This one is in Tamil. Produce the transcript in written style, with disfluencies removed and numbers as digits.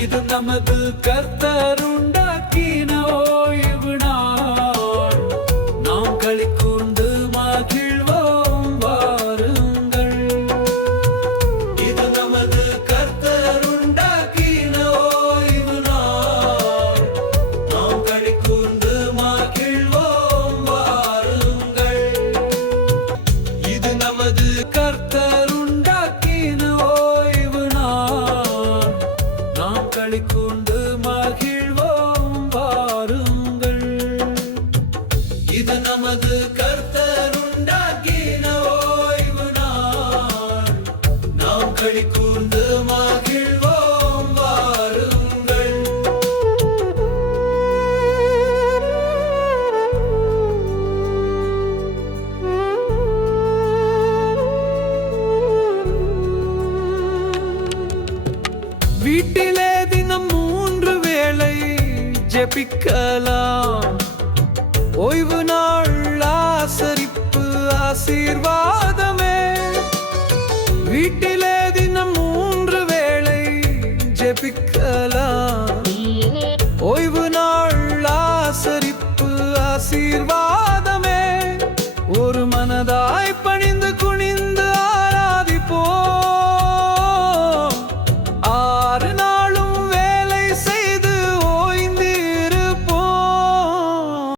இது நமது கர்த்தருண்டாக்கின ஓய்வு நாள். நாம் களிகூர்ந்து மகிழ்வோம் வாருங்கள். இது நமது கர்த்தருண்டாக்கின ஓய்வு நாள். நாம் களிகூர்ந்து மகிழ்வோம் வாருங்கள். இது நமது கர்த்தருண்டாக்கின ஓய்வு நாள். நாம் களிகூர்ந்து மகிழ்வோம் வாருங்கள். இது நமது கர்த்தருண்டாக்கின ஓய்வு நாள். நாம் களிகூர்ந்து மகிழ்வோம் வாருங்கள். வீட்டிலே தினம் 3 வேளை ஜெபிக்கலாம். ஓய்வு நாள் ஆசரிப்பு ஆசீர்வாதம்.